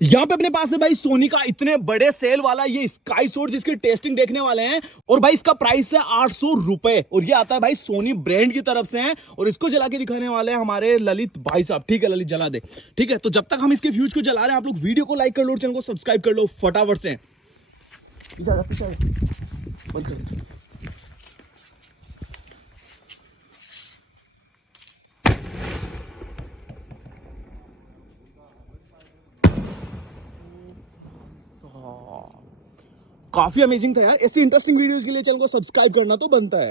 यहाँ पे अपने पास है भाई सोनी का इतने बड़े सेल वाला ये स्काई सोर्ड जिसकी टेस्टिंग देखने वाले हैं। और भाई इसका प्राइस है 800 रुपए और ये आता है भाई सोनी ब्रांड की तरफ से है। और इसको जला के दिखाने वाले हैं हमारे ललित भाई साहब। ठीक है ललित, जला दे। ठीक है, तो जब तक हम इसके फ्यूज को जला रहे हैं आप लोग वीडियो को लाइक कर लो, चैनल को सब्सक्राइब कर लो फटाफट से। पीछे आ, पीछे आ। बंद कर दे। काफी अमेजिंग था यार। ऐसी इंटरेस्टिंग वीडियोस के लिए चैनल को सब्सक्राइब करना तो बनता है।